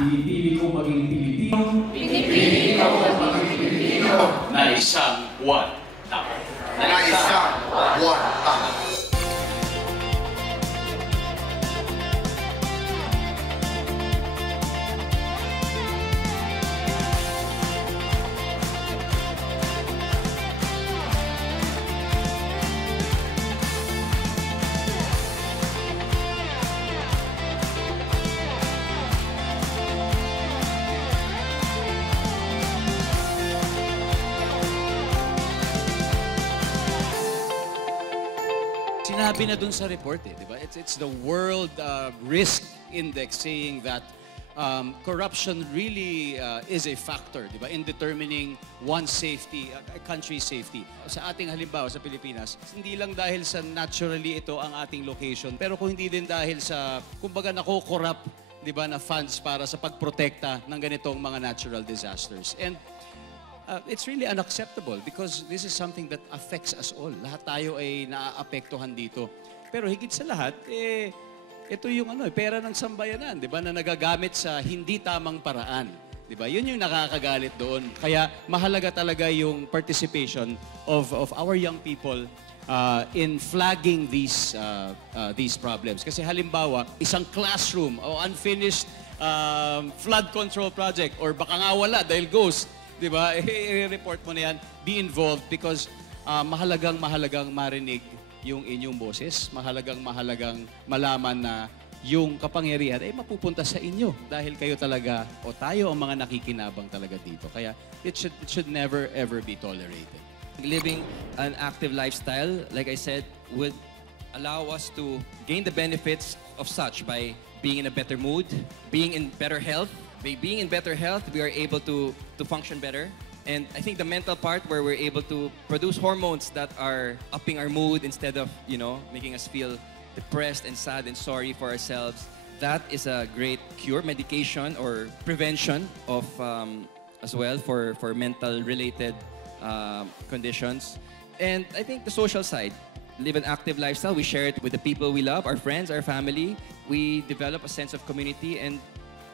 Pinipili ko maging Pilipino. Pinipili ko maging Pilipino. Na isang buwan tama. Na isang buwan tama. Sinabi na dun sa report di ba? It's the World Risk Index saying that corruption really is a factor, di ba, in determining one's safety, a country's safety. Sa ating halimbawa sa Pilipinas, hindi lang dahil sa naturally ito ang ating location, pero kung hindi din dahil sa, kumbaga, nako-corrupt, di ba, na funds para sa pagprotekta ng ganitong mga natural disasters. And it's really unacceptable because this is something that affects us all. Lahat tayo ay naaapektuhan dito. Pero higit sa lahat, ito yung pera ng sambayanan, di ba, na nagagamit sa hindi tamang paraan. Di ba? Yun yung nakakagalit doon. Kaya mahalaga talaga yung participation of our young people in flagging these problems. Kasi halimbawa, isang classroom o unfinished flood control project or baka nga wala dahil ghost, di ba? I-report mo na yan. Be involved because mahalagang marinig yung inyong boses. Mahalagang malaman na yung kapangyarihan ay mapupunta sa inyo dahil kayo talaga o tayo ang mga nakikinabang talaga dito. Kaya it should never ever be tolerated. Living an active lifestyle, like I said, would allow us to gain the benefits of such by being in a better mood, being in better health. By being in better health, we are able to function better. And I think the mental part where we're able to produce hormones that are upping our mood instead of, making us feel depressed and sad and sorry for ourselves, that is a great cure, medication, or prevention of, as well, for mental-related conditions. And I think the social side, live an active lifestyle, we share it with the people we love, our friends, our family. We develop a sense of community and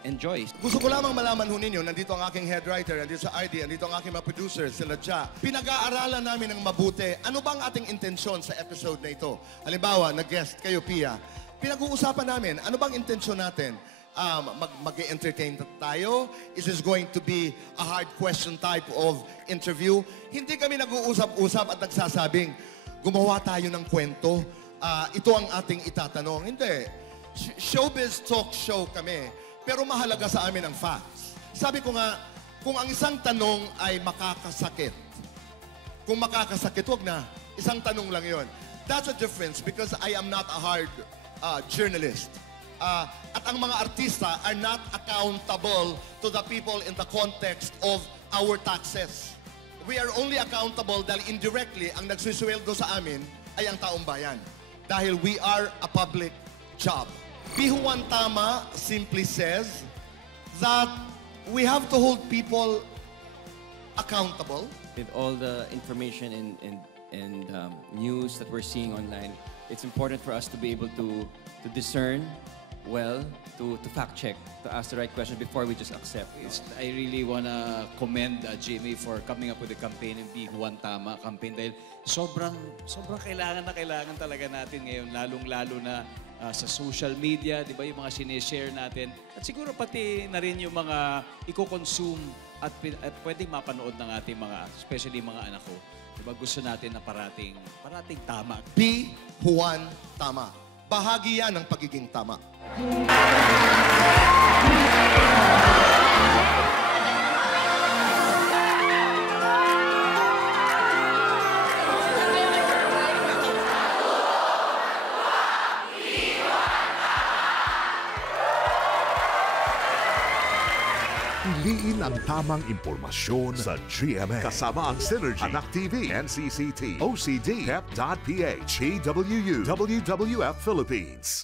enjoy. Gusto ko lamang malaman ho ninyo, nandito ang aking head writer, nandito sa ID, nandito ang aking mga producers, sila Cha. Pinag-aaralan namin ng mabuti. Ano bang ating intensyon sa episode na ito? Halimbawa, nag-guest kayo, Pia. Pinag-uusapan namin, ano bang intensyon natin? Mag-entertain tayo? Is this going to be a hard question type of interview? Hindi kami nag-uusap-usap at nagsasabing, gumawa tayo ng kwento. Ito ang ating itatanong. Hindi. Showbiz talk show kami. Pero mahalaga sa amin ang facts. Sabi ko nga, kung ang isang tanong ay makakasakit, kung makakasakit, wag na. Isang tanong lang yon. That's a difference because I am not a hard journalist. At ang mga artista are not accountable to the people in the context of our taxes. We are only accountable dahil indirectly ang nagsusweldo sa amin ay ang taong bayan. Dahil we are a public job. Bihuan Tama simply says that we have to hold people accountable. With all the information and news that we're seeing online, it's important for us to be able to discern well, to fact check, to ask the right question before we just accept. I really wanna commend Jimmy for coming up with the campaign ng Bihuan Tama campaign dahil sobrang kailangan talaga natin ngayon, lalong-lalo na sa social media, di ba, yung mga sinishare natin. At siguro pati na rin yung mga i-consume at pwedeng mapanood ng ating mga, especially mga anak ko. Di ba, gusto natin na parating tama. Bihuan Tama. Bahagi yan ng pagiging tama. Piliin ang tamang impormasyon sa GMA. Kasama ang Synergy, Anak TV, NCCT, OCD, PEP.PH, EWU, WWF Philippines.